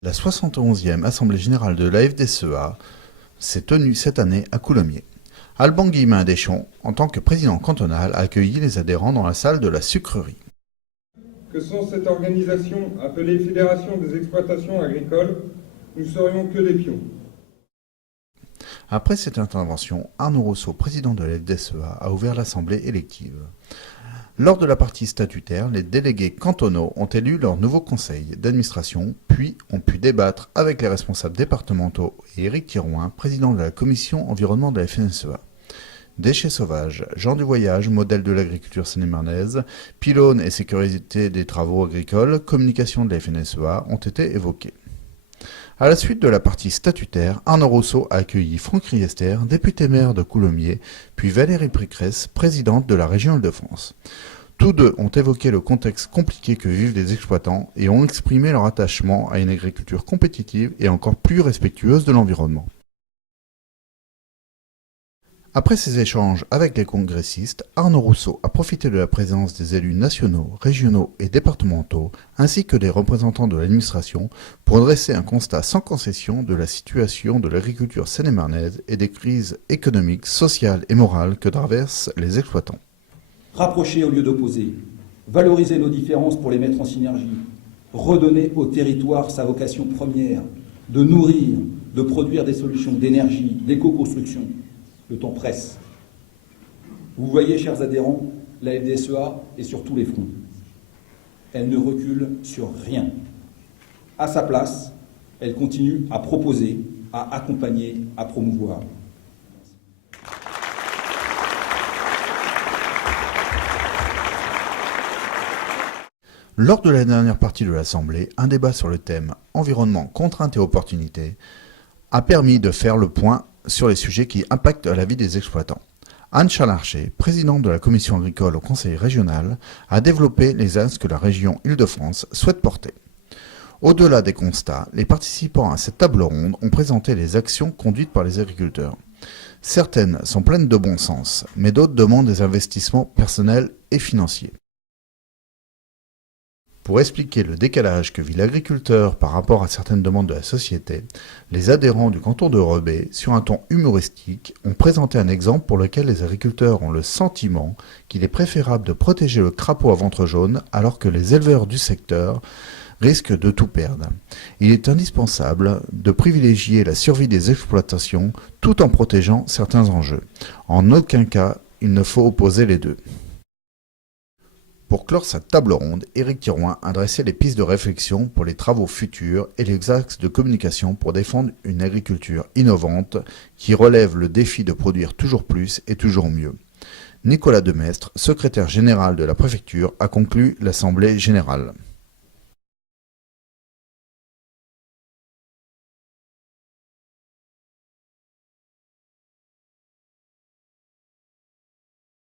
La 71e Assemblée générale de la FDSEA s'est tenue cette année à Coulommiers. Alban Guillemin-Deschamps, en tant que président cantonal, a accueilli les adhérents dans la salle de la sucrerie. Que sans cette organisation, appelée Fédération des exploitations agricoles, nous serions que des pions. Après cette intervention, Arnaud Rousseau, président de la FDSEA, a ouvert l'assemblée élective. Lors de la partie statutaire, les délégués cantonaux ont élu leur nouveau conseil d'administration, puis ont pu débattre avec les responsables départementaux et Éric Thirouin, président de la commission environnement de la FNSEA. Déchets sauvages, gens du voyage, modèle de l'agriculture seine-et-marnaise, pylônes et sécurité des travaux agricoles, communication de la FNSEA ont été évoqués. À la suite de la partie statutaire, Arnaud Rousseau a accueilli Franck Riester, député maire de Coulommiers, puis Valérie Pécresse, présidente de la région Île-de-France. Tous deux ont évoqué le contexte compliqué que vivent les exploitants et ont exprimé leur attachement à une agriculture compétitive et encore plus respectueuse de l'environnement. Après ces échanges avec les congressistes, Arnaud Rousseau a profité de la présence des élus nationaux, régionaux et départementaux, ainsi que des représentants de l'administration, pour dresser un constat sans concession de la situation de l'agriculture seine-et-marnaise et des crises économiques, sociales et morales que traversent les exploitants. Rapprocher au lieu d'opposer, valoriser nos différences pour les mettre en synergie, redonner au territoire sa vocation première, de nourrir, de produire des solutions d'énergie, d'éco-construction. Le temps presse. Vous voyez, chers adhérents, la FDSEA est sur tous les fronts. Elle ne recule sur rien. À sa place, elle continue à proposer, à accompagner, à promouvoir. Lors de la dernière partie de l'Assemblée, un débat sur le thème « Environnement, contraintes et opportunités » a permis de faire le point sur les sujets qui impactent la vie des exploitants. Anne Chalarché, présidente de la commission agricole au conseil régional, a développé les axes que la région Île-de-France souhaite porter. Au-delà des constats, les participants à cette table ronde ont présenté les actions conduites par les agriculteurs. Certaines sont pleines de bon sens, mais d'autres demandent des investissements personnels et financiers. Pour expliquer le décalage que vit l'agriculteur par rapport à certaines demandes de la société, les adhérents du canton de Rebais, sur un ton humoristique, ont présenté un exemple pour lequel les agriculteurs ont le sentiment qu'il est préférable de protéger le crapaud à ventre jaune alors que les éleveurs du secteur risquent de tout perdre. Il est indispensable de privilégier la survie des exploitations tout en protégeant certains enjeux. En aucun cas, il ne faut opposer les deux. Pour clore cette table ronde, Éric Thirouin a dressé les pistes de réflexion pour les travaux futurs et les axes de communication pour défendre une agriculture innovante qui relève le défi de produire toujours plus et toujours mieux. Nicolas Demestre, secrétaire général de la préfecture, a conclu l'Assemblée générale.